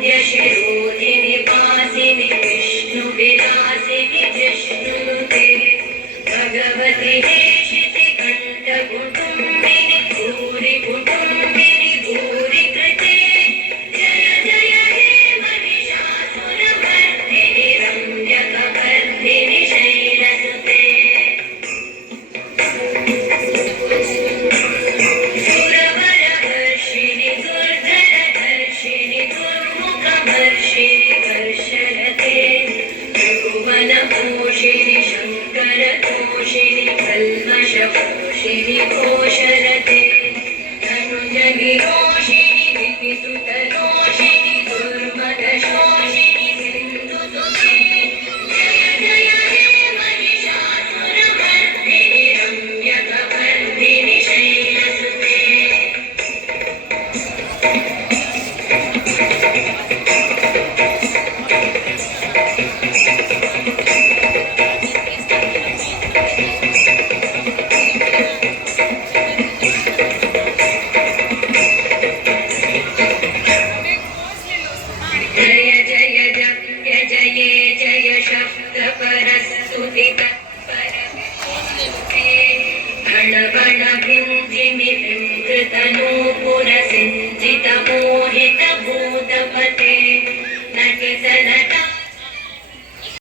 वरविन्द्यशिरोधिनि वासिनि विष्णुविलासिनि जिष्णुते भगवति हेशिति कण्ठकुटुम्बिनि भूरि कुटुम्बिनि भूरि कृते जय जय हे महिषासुरमर्दिनि रम्यकपर्दिनि शैलसुते सुरवरवर्षिणि दुर्धरधर्षिणि दुर्मुखवर्षिणि वर्षरते त्रिभुवनपोषिणि शङ्करतोषिणि कल्मषपोषिणि घोषरते धनुजनिरोषिणि विनिसुतरोषिणि दुर्मदशोषिणि सिन्धुसुते जय जय हे महिषासुरमर्दिनि रम्यकपर्दिनि शैलसुते जय जय जप्य जये जय शब्दपरस्तुति तत्परविष्णुते गण गण भिञ्जिमि बिम्बृतनूपुरसिञ्चितमोहितभूतपते नटितन